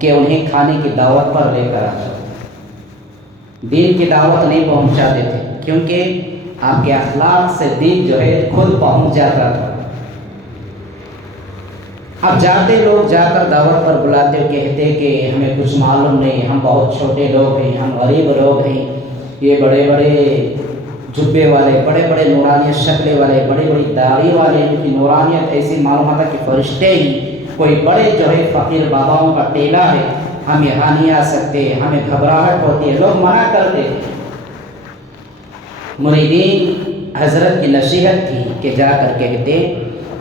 کہ انہیں کھانے کی دعوت پر لے کر آ جاؤ۔ دین کی دعوت نہیں پہنچاتے تھے، کیونکہ آپ کے اخلاق سے دین جو ہے خود پہنچ جاتا تھا۔ اب جاتے لوگ جا کر دعوت پر بلاتے اور کہتے کہ ہمیں کچھ معلوم نہیں، ہم بہت چھوٹے لوگ ہیں، ہم غریب لوگ ہیں، یہ بڑے بڑے جبے والے، بڑے بڑے نورانیت شکلیں والے، بڑی بڑی داڑھی والے، ان کی نورانیت ایسی معلوم ہوتا کہ فرشتے ہی، کوئی بڑے جو ہے فقیر باباؤں کا ٹیلا ہے، ہم یہاں نہیں آ سکتے، ہمیں گھبراہٹ ہوتی ہے، لوگ منع کرتے تھے۔ مریدین حضرت کی نصیحت تھی کہ جا کر کہتے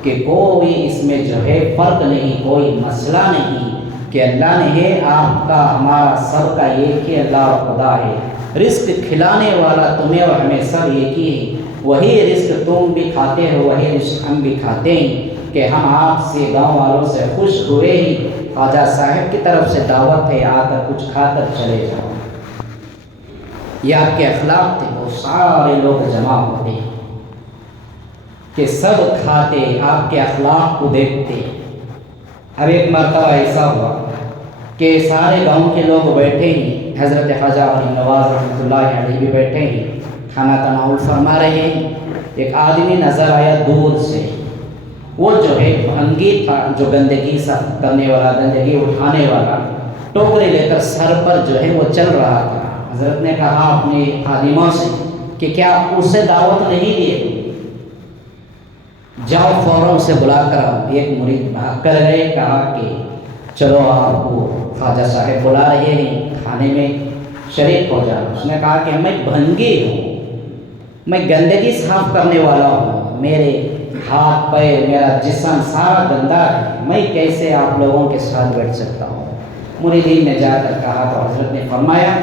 کہ کوئی اس میں جو ہے فرق نہیں، کوئی مسئلہ نہیں، کہ اللہ نے ہے، آپ کا ہمارا سب کا ایک ہی اللہ خدا ہے، رزق کھلانے والا تمہیں اور ہمیں سب ایک ہی ہے، وہی رزق تم بھی کھاتے ہو، وہی رزق ہم بھی کھاتے ہیں، کہ ہم آپ سے گاؤں والوں سے خوش ہوئے ہی خواجہ صاحب کی طرف سے دعوت ہے، آ کر کچھ کھا کر چلے جاؤ۔ یہ آپ کے اخلاق تھے، وہ سارے لوگ جمع ہوتے کہ سب کھاتے، آپ کے اخلاق کو دیکھتے۔ اب ایک مرتبہ ایسا ہوا کہ سارے گاؤں کے لوگ بیٹھے ہی، حضرت خواجہ غریب نواز رحمۃ اللہ علیہ بھی بیٹھے ہی، کھانا تناول فرما رہے ہیں۔ ایک آدمی نظر آیا دور سے، وہ جو ہے بھنگی تھا، جو گندگی صاف کرنے والا، گندگی اٹھانے والا، ٹوکرے لے کر سر پر جو ہے وہ چل رہا تھا۔ حضرت نے کہا اپنے خادموں سے کہ کیا اسے دعوت نہیں دیے؟ جاؤ فوراً سے بلا کر آؤ۔ ایک مرید بھاگ کر گئے، کہا کہ چلو آپ کو خواجہ صاحب بلا رہے ہیں، کھانے میں شریک ہو جاؤ۔ اس نے کہا کہ میں بھنگی ہوں، میں گندگی صاف کرنے والا ہوں، میرے ہاتھ پیر میرا جسم سارا گندا ہے، میں کیسے آپ لوگوں کے ساتھ بیٹھ سکتا ہوں؟ مریدین نے جا کر کہا تو حضرت نے فرمایا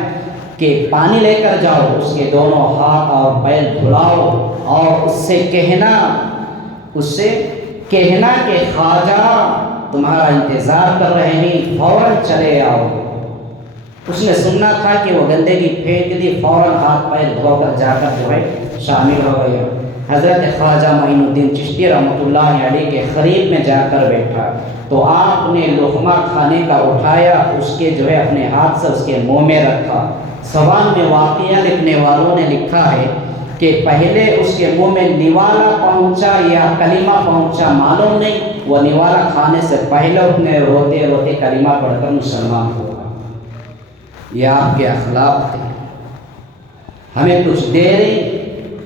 کہ پانی لے کر جاؤ، اس کے دونوں ہاتھ اور پیر دھلاؤ، اور اس سے کہنا کہ خواجہ تمہارا انتظار کر رہے ہیں، فوراً چلے آؤ۔ اس نے سننا تھا کہ وہ گندگی پھینک دی، فوراً ہاتھ پیر دھو کر جا کر جو ہے شامل ہو گیا۔ حضرت خواجہ معین الدین چشتی رحمۃ اللہ علیہ کے قریب میں جا کر بیٹھا تو آپ نے لقمہ کھانے کا اٹھایا، اس کے جو ہے اپنے ہاتھ سے اس کے منہ میں رکھا۔ سوال میں واقعہ لکھنے والوں نے لکھا ہے کہ پہلے اس کے منہ میں نوالا پہنچا یا کلمہ پہنچا معلوم نہیں، وہ نوالا کھانے سے پہلے اپنے روتے روتے کلمہ پڑھ کر مسلمان ہوا۔ یہ آپ کے اخلاق تھے۔ ہمیں کچھ دے رہی،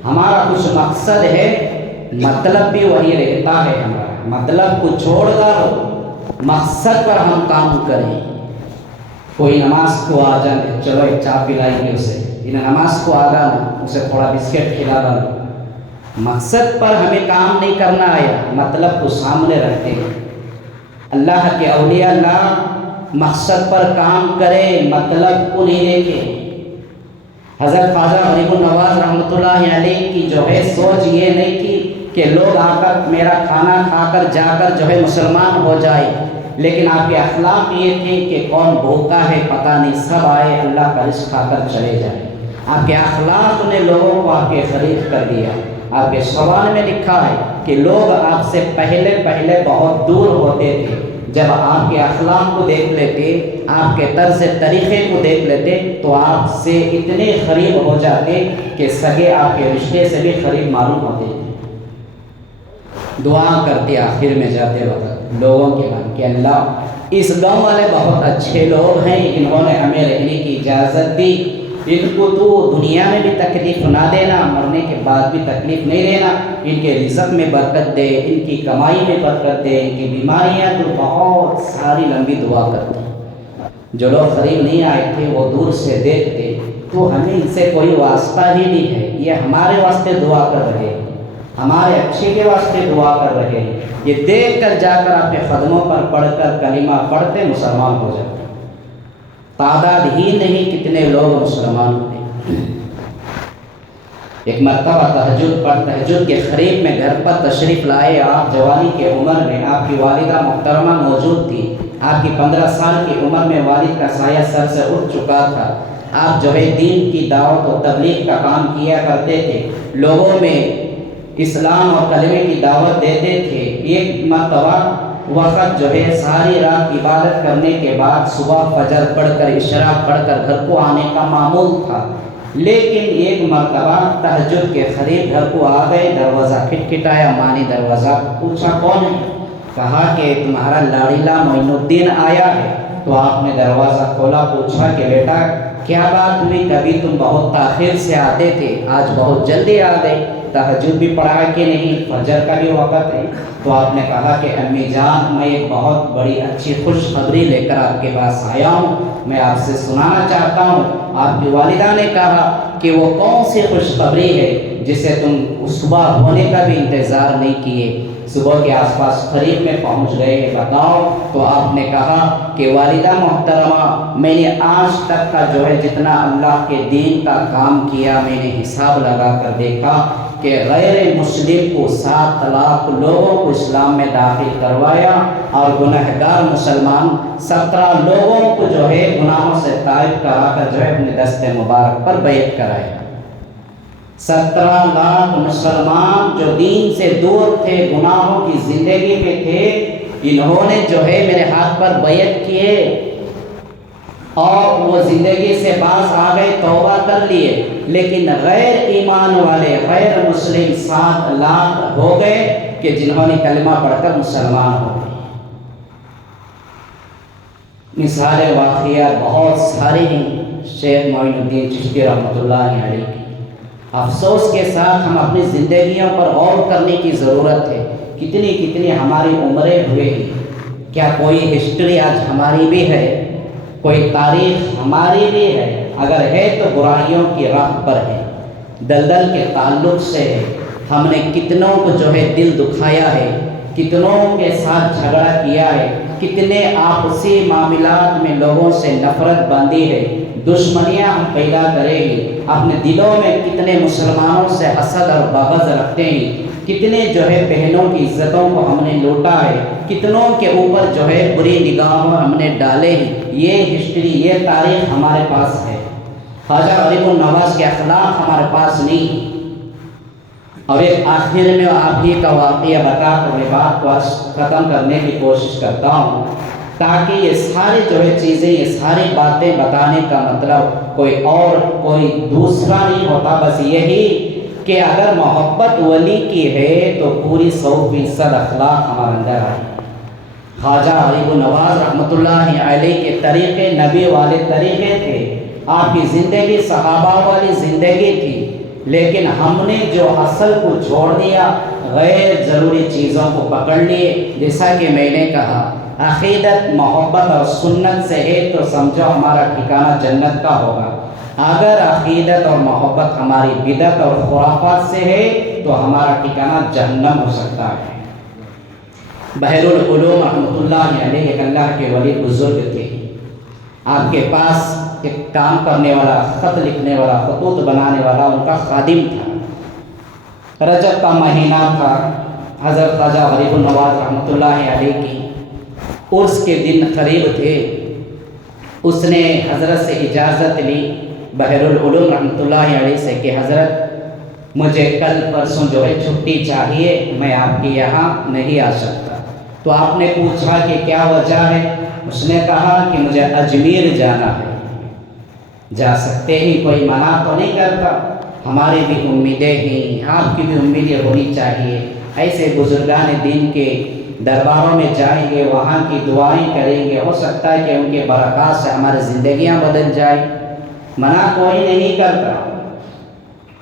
ہمارا کچھ مقصد ہے، مطلب بھی وہی رہتا ہے ہمارا، مطلب کو چھوڑ کر مقصد پر ہم کام کریں۔ کوئی نماز کو آ جائے، چلو ایک چائے پلائیں گے اسے، انہیں نماز کو آ جانا، اسے تھوڑا بسکٹ کھلا دو۔ مقصد پر ہمیں کام نہیں کرنا آیا، مطلب کو سامنے رکھتے ہیں۔ اللہ کے اولیاء اللہ مقصد پر کام کرے، مطلب کو نہیں دیکھے۔ حضرت خواجہ غریب النواز رحمۃ اللہ علیہ کی جو ہے سوچ یہ نہیں تھی کہ لوگ آ کر میرا کھانا کھا کر جا کر جو ہے مسلمان ہو جائے، لیکن آپ کے اخلاق یہ تھے کہ کون بھوکا ہے پتہ نہیں، سب آئے اللہ کا رزق کھا کر چلے جائیں۔ آپ کے اخلاق نے لوگوں کو آپ کے قریب کر دیا۔ آپ کے زبان میں لکھا ہے کہ لوگ آپ سے پہلے بہت دور ہوتے تھے، جب آپ کے اخلاق کو دیکھ لیتے، آپ کے طرز طریقے کو دیکھ لیتے تو آپ سے اتنے قریب ہو جاتے کہ سگے آپ کے رشتے سے بھی قریب معلوم ہوتے تھے۔ دعا کرتے آخر میں جاتے وقت لوگوں کے من کہ اللہ اس گاؤں والے بہت اچھے لوگ ہیں، انہوں نے ہمیں رہنے کی اجازت دی، ان کو تو دنیا میں بھی تکلیف نہ دینا، مرنے کے بعد بھی تکلیف نہیں دینا، ان کے رزق میں برکت دے، ان کی کمائی میں برکت دے، ان کی بیماریاں تو بہت ساری لمبی دعا کرتے ہیں۔ جو لوگ قریب نہیں آئے تھے وہ دور سے دیکھتے تو ہمیں ان سے کوئی واسطہ ہی نہیں ہے، یہ ہمارے واسطے دعا کر رہے ہیں، ہمارے اچھے کے واسطے دعا کر رہے ہیں، یہ دیکھ کر جا کر اپنے قدموں پر پڑھ کر کلمہ پڑھتے مسلمان ہو جاتے۔ تعداد ہی نہیں کتنے لوگ مسلمان ہوتے۔ ایک مرتبہ تہجد کے قریب میں گھر پر تشریف لائے، آپ جوانی کے عمر میں، آپ کی والدہ محترمہ موجود تھی، آپ کی 15 سال کی عمر میں والد کا سایہ سر سے اٹھ چکا تھا، آپ جو ہے دین کی دعوت و تبلیغ کا کام کیا کرتے تھے، لوگوں میں اسلام اور کلمے کی دعوت دیتے تھے۔ ایک مرتبہ وقت جو ہے ساری رات عبادت کرنے کے بعد صبح فجر پڑھ کر اشراق پڑھ کر گھر کو آنے کا معمول تھا، لیکن ایک مرتبہ تہجد کے قریب گھر کو آ گئے، دروازہ کھٹکھٹایا، ماں نے دروازہ پوچھا کون ہے؟ کہا کہ تمہارا لاڑیلا معین الدین آیا ہے۔ تو آپ نے دروازہ کھولا، پوچھا کہ بیٹا کیا بات ہوئی، کبھی تم بہت تاخیر سے آتے تھے، آج بہت جلدی آ گئے، تہجد بھی پڑھا کہ نہیں، فجر کا بھی وقت ہے؟ تو آپ نے کہا کہ امی جان میں ایک بہت بڑی اچھی خوشخبری لے کر آپ کے پاس آیا ہوں، میں آپ سے سنانا چاہتا ہوں۔ آپ کی والدہ نے کہا کہ وہ کون سی خوشخبری ہے جسے تم صبح ہونے کا بھی انتظار نہیں کیے، صبح کے آس پاس قریب میں پہنچ گئے، بتاؤ۔ تو آپ نے کہا کہ والدہ محترمہ میں نے آج تک کا جو ہے جتنا اللہ کے دین کا کام کیا، میں نے حساب لگا کر دیکھا کہ غیر مسلم کو 7 لاکھ لوگوں کو اسلام میں داخل کروایا، اور گنہگار مسلمان 17 لوگوں کو جو ہے گناہوں سے تائب کرا کر جو ہے اپنے دست مبارک پر بیعت کرایا۔ 17 لاکھ مسلمان جو دین سے دور تھے، گناہوں کی زندگی میں تھے، انہوں نے جو ہے میرے ہاتھ پر بیعت کیے اور وہ زندگی سے باز آ گئے، توبہ کر لیے، لیکن غیر ایمان والے غیر مسلم 7 لاکھ ہو گئے کہ جنہوں نے کلمہ پڑھ کر مسلمان ہو گئے۔ مثال واقعات بہت سارے ہیں شیخ معین الدین چشتی رحمۃ اللہ علیہ کی۔ افسوس کے ساتھ ہم اپنی زندگیوں پر غور کرنے کی ضرورت ہے، کتنی ہماری عمریں ہوئے ہیں، کیا کوئی ہسٹری آج ہماری بھی ہے، کوئی تاریخ ہماری بھی ہے؟ اگر ہے تو برائیوں کی راہ پر ہے، دلدل کے تعلق سے ہے، ہم نے کتنوں کو جو ہے دل دکھایا ہے، کتنوں کے ساتھ جھگڑا کیا ہے، کتنے آپسی معاملات میں لوگوں سے نفرت باندھی ہے، دشمنیاں ہم پیدا کرے گی، اپنے دلوں میں کتنے مسلمانوں سے حسد اور بغض رکھتے ہیں، کتنے جو ہے بہنوں کی عزتوں کو ہم نے لوٹا ہے، کتنوں کے اوپر جو ہے بری نگاہوں ہم نے ڈالے ہیں۔ یہ ہسٹری، یہ تاریخ ہمارے پاس ہے، خواجہ غریب النواز کے اخلاق ہمارے پاس نہیں۔ اور ایک آخر میں آپ ہی کا واقعہ بتا کر میں بات کو ختم کرنے کی کوشش کرتا ہوں، تاکہ یہ ساری جو ہے چیزیں، یہ ساری باتیں بتانے کا مطلب کوئی اور کوئی دوسرا نہیں ہوتا، بس یہی کہ اگر محبت ولی کی ہے تو پوری 100% اخلاق ہمارے اندر آئے۔ خواجہ غریب نواز رحمۃ اللہ علیہ کے طریقے نبی والے طریقے تھے، آپ کی زندگی صحابہ والی زندگی تھی، لیکن ہم نے جو اصل کو چھوڑ دیا، غیر ضروری چیزوں کو پکڑ لیے۔ جیسا کہ میں نے کہا، عقیدت محبت اور سنت سے ہے تو سمجھو ہمارا ٹھکانہ جنت کا ہوگا۔ اگر عقیدت اور محبت ہماری بدعت اور خرافات سے ہے تو ہمارا ٹھکانہ جہنم ہو سکتا ہے۔ بحر العلوم رحمۃ اللہ علیہ ایک اللہ کے ولی بزرگ تھے، آپ کے پاس ایک کام کرنے والا، خط لکھنے والا، خطوط بنانے والا ان کا خادم تھا۔ رجب کا مہینہ تھا، حضرت خواجہ غریب نواز رحمۃ اللہ علیہ کی عرس کے دن قریب تھے۔ اس نے حضرت سے اجازت لی، بحر العلوم رحمۃ اللہ علیہ سے، کہ حضرت مجھے کل پرسوں جو ہے چھٹی چاہیے، میں آپ کے یہاں نہیں آ سکتا۔ تو آپ نے پوچھا کہ کیا وجہ ہے؟ اس نے کہا کہ مجھے اجمیر جانا ہے۔ جا سکتے ہی، کوئی منع تو نہیں کرتا، ہماری بھی امیدیں ہیں، آپ کی بھی امیدیں ہونی چاہیے۔ ایسے بزرگان دین کے درباروں میں جائیں گے، وہاں کی دعائیں کریں گے، ہو سکتا ہے کہ ان کے برکات سے ہماری زندگیاں بدل جائیں، منع کوئی نہیں کرتا۔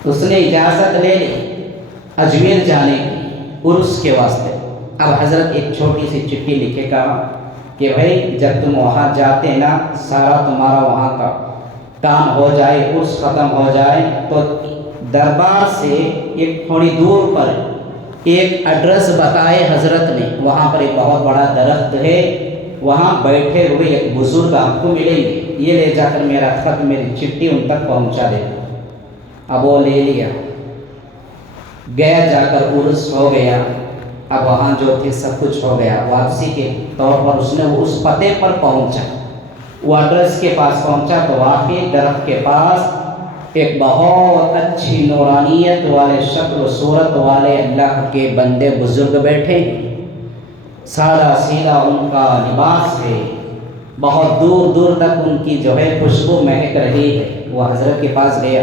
اس نے اجازت لے لی اجمیر جانے کی عرس کے واسطے۔ اب حضرت ایک چھوٹی سی چٹھی لکھے کہا کہ بھائی جب تم وہاں جاتے نا، سارا تمہارا وہاں کا کام ہو جائے، عرس ختم ہو جائے، تو دربار سے ایک تھوڑی دور پر ایک ایڈریس بتائے حضرت نے، وہاں پر ایک بہت بڑا درخت ہے، وہاں بیٹھے ہوئے ایک بزرگ آپ کو ملیں گے، یہ لے جا کر میرا خط، میری چٹھی ان تک پہنچا دے۔ اب وہ لے لیا، گیا، جا کر عرس ہو گیا۔ اب وہاں جو تھے سب کچھ ہو گیا، واپسی کے طور پر اس نے اس پتے پر پہنچا، وہ ایڈریس کے پاس پہنچا تو واقعی درخت کے پاس ایک بہت اچھی نورانیت والے، شکل و صورت والے اللہ کے بندے بزرگ بیٹھے ہیں، سادہ سیدھا ان کا لباس ہے، بہت دور دور تک ان کی جو ہے خوشبو مہک رہی ہے۔ وہ حضرت کے پاس گیا،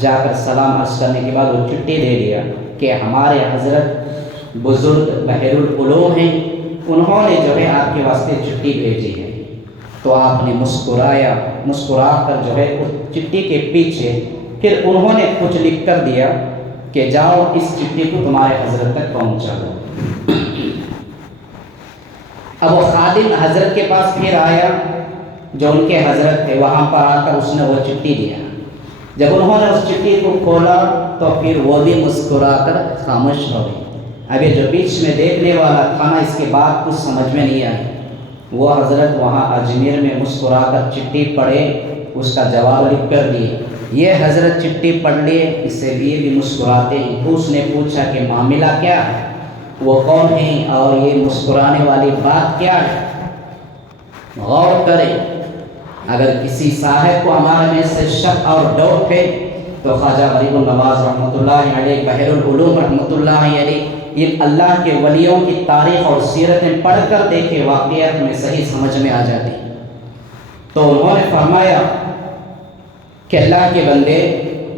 جا کر سلام عرض کرنے کے بعد وہ چٹھی دے دیا کہ ہمارے حضرت بزرگ بحر العلوم ہیں، انہوں نے جو ہے آپ کے واسطے چٹھی بھیجی ہے۔ تو آپ نے مسکرایا، مسکرا کر جو ہے اس چٹھی کے پیچھے پھر انہوں نے کچھ لکھ کر دیا کہ جاؤ اس چٹھی کو تمہارے حضرت تک پہنچا دو۔ اب وہ خادم حضرت کے پاس پھر آیا، جو ان کے حضرت تھے، وہاں پر آ کر اس نے وہ چٹھی دیا۔ جب انہوں نے اس چٹھی کو کھولا تو پھر وہ بھی مسکرا کر خاموش ہو گئی۔ اب یہ جو بیچ میں دیکھنے والا تھا نا، اس کے بعد کچھ سمجھ میں نہیں آئی۔ وہ حضرت وہاں اجمیر میں مسکرا کر چٹھی پڑھے، اس کا جواب لکھ کر دیے۔ یہ حضرت چٹھی پڑھ لیے، اس سے بھی مسکراتے ہیں۔ تو اس نے پوچھا کہ معاملہ کیا ہے، وہ کون ہیں اور یہ مسکرانے والی بات کیا ہے؟ غور کریں، اگر کسی صاحب کو ہمارے میں سے شک اور ڈاؤٹ ہے تو خواجہ غریب نواز رحمۃ اللہ علیہ، بحر العلوم رحمۃ اللہ علیہ، ان اللہ کے ولیوں کی تاریخ اور سیرتیں پڑھ کر دیکھے، واقعات میں صحیح سمجھ میں آ جاتی۔ تو انہوں نے فرمایا کہ اللہ کے بندے،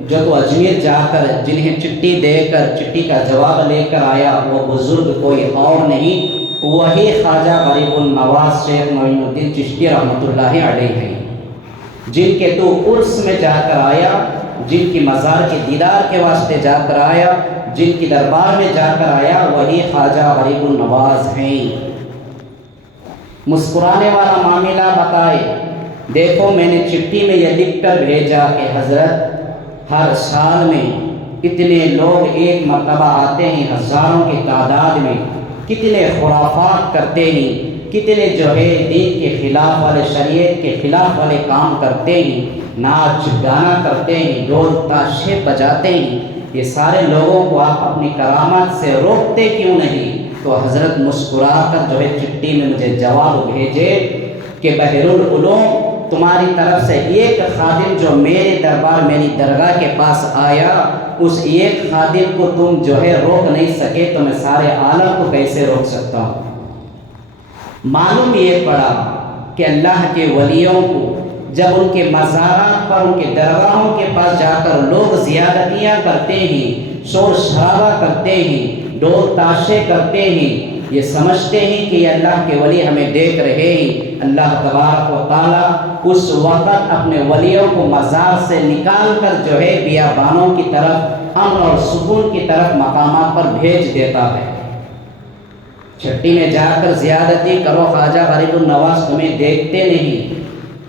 جو تو اجمیر جا کر جنہیں چٹھی دے کر چٹھی کا جواب لے کر آیا، وہ بزرگ کوئی اور نہیں، وہی خواجہ غریب النواز شیخ معین الدین چشتی رحمۃ اللہ علیہ ہیں، جن کے تو عرس میں جا کر آیا، جن کی مزار کے دیدار کے واسطے جا کر آیا، جن کی دربار میں جا کر آیا، وہی خواجہ غریب النواز ہیں۔ مسکرانے والا معاملہ بتائے، دیکھو میں نے چٹھی میں یہ لکھ کر بھیجا کہ حضرت ہر سال میں اتنے لوگ ایک مرتبہ آتے ہیں، ہزاروں کی تعداد میں، کتنے خرافات کرتے ہیں، کتنے جو ہے دین کے خلاف والے، شریعت کے خلاف والے کام کرتے ہیں، ناچ گانا کرتے ہیں، ڈھول تاشے بجاتے ہیں، یہ سارے لوگوں کو آپ اپنی کرامات سے روکتے کیوں نہیں؟ تو حضرت مسکرا کر جو ہے چٹھی میں مجھے جواب بھیجے کہ بحر العلوم، تمہاری طرف سے ایک خادم جو میرے دربار، میری درگاہ کے پاس آیا، اس ایک خادم کو تم جو ہے روک نہیں سکے، تو میں سارے عالم کو کیسے روک سکتا ہوں؟ معلوم یہ پڑا کہ اللہ کے ولیوں کو جب ان کے مزارات پر، ان کے درگاہوں کے پاس جا کر لوگ زیادتیاں کرتے ہیں، شور شرابہ کرتے ہیں، ڈول تاشے کرتے ہیں، یہ سمجھتے ہیں کہ یہ اللہ کے ولی ہمیں دیکھ رہے ہیں، اللہ تبارک و تعالیٰ اس وقت اپنے ولیوں کو مزار سے نکال کر جو ہے بیابانوں کی طرف، امن اور سکون کی طرف، مقامات پر بھیج دیتا ہے۔ چھٹی میں جا کر زیادتی کرو، خواجہ غریب النواز تمہیں دیکھتے نہیں،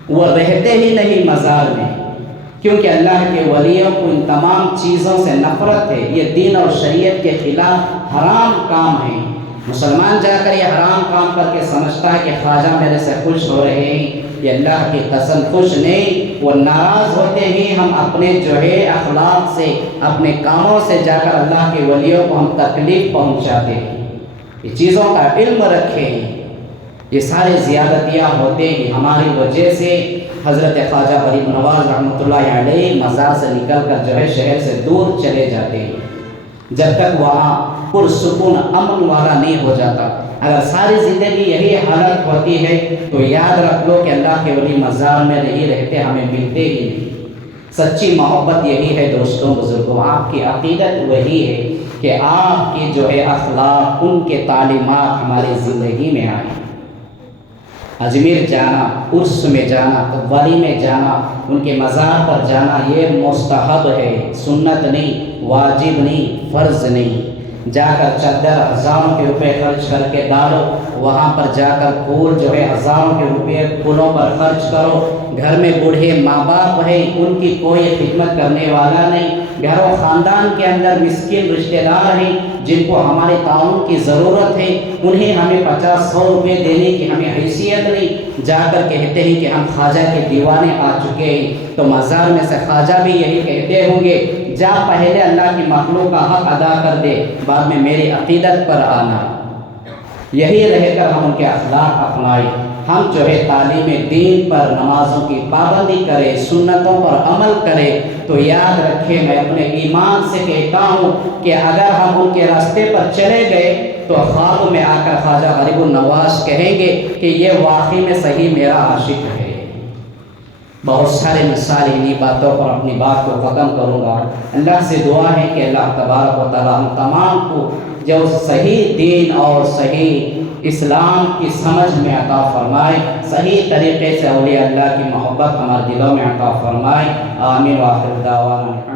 وہ رہتے ہی نہیں مزار میں، کیونکہ اللہ کے ولیوں کو ان تمام چیزوں سے نفرت ہے۔ یہ دین اور شریعت کے خلاف حرام کام ہے۔ مسلمان جا کر یہ حرام کام کر کے سمجھتا ہے کہ خواجہ میرے سے خوش ہو رہے ہیں، یہ اللہ کی قسم خوش نہیں، وہ ناراض ہوتے ہیں۔ ہم اپنے جو ہے اخلاق سے، اپنے کاموں سے جا کر اللہ کے ولیوں کو ہم تکلیف پہنچاتے ہیں۔ یہ چیزوں کا علم رکھیں، یہ سارے زیادتیاں ہوتے ہیں ہماری وجہ سے۔ حضرت خواجہ غریب نواز رحمۃ اللہ علیہ مزار سے نکل کر جو ہے شہر سے دور چلے جاتے ہیں، جب تک وہاں پرسکون امن والا نہیں ہو جاتا۔ اگر ساری زندگی یہی حالت ہوتی ہے تو یاد رکھ لو کہ اللہ کے ولی مزار میں نہیں رہتے، ہمیں ملتے ہی نہیں۔ سچی محبت یہی ہے دوستوں بزرگوں، آپ کی عقیدت وہی ہے کہ آپ کی جو ہے اخلاق، ان کے تعلیمات ہماری زندگی میں آئیں۔ اجمیر جانا، عرس میں جانا، قوالی میں جانا، ان کے مزار پر جانا، یہ مستحب ہے، سنت نہیں، واجب نہیں، فرض نہیں۔ جا کر چادر ہزاروں کے روپے خرچ کر کے ڈالو، وہاں پر جا کر پھول جو ہے ہزاروں کے روپے پھولوں پر خرچ کرو۔ گھر میں بوڑھے ماں باپ ہیں، ان کی کوئی خدمت کرنے والا نہیں۔ گھر و خاندان کے اندر مسکین رشتہ دار ہیں جن کو ہمارے تعاون کی ضرورت ہے، انہیں ہمیں 50-100 روپے دینے کی ہمیں حیثیت نہیں۔ جا کر کہتے ہیں کہ ہم خواجہ کے دیوانے آ چکے ہیں، تو مزار میں سے خواجہ بھی یہی کہتے ہوں گے، جا پہلے اللہ کی مخلوق کا حق ادا کر دے، بعد میں میری عقیدت پر آنا۔ یہی رہ کر ہم ان کے اخلاق اپنائیں، ہم جو ہے تعلیم دین پر، نمازوں کی پابندی کریں، سنتوں پر عمل کریں، تو یاد رکھیں، میں اپنے ایمان سے کہتا ہوں کہ اگر ہم ان کے راستے پر چلے گئے تو خواب میں آ کر خواجہ غریب النواز کہیں گے کہ یہ واقعی میں صحیح میرا عاشق ہے۔ بہت سارے مثال انہی باتوں پر اپنی بات کو ختم کروں گا۔ اللہ سے دعا ہے کہ اللہ تبارک و تعالیٰ ہم تمام کو جو صحیح دین اور صحیح اسلام کی سمجھ میں عطا فرمائے، صحیح طریقے سے اولیاء اللہ کی محبت ہمارے دلوں میں عطا فرمائے۔ آمین و آخر دعوانا۔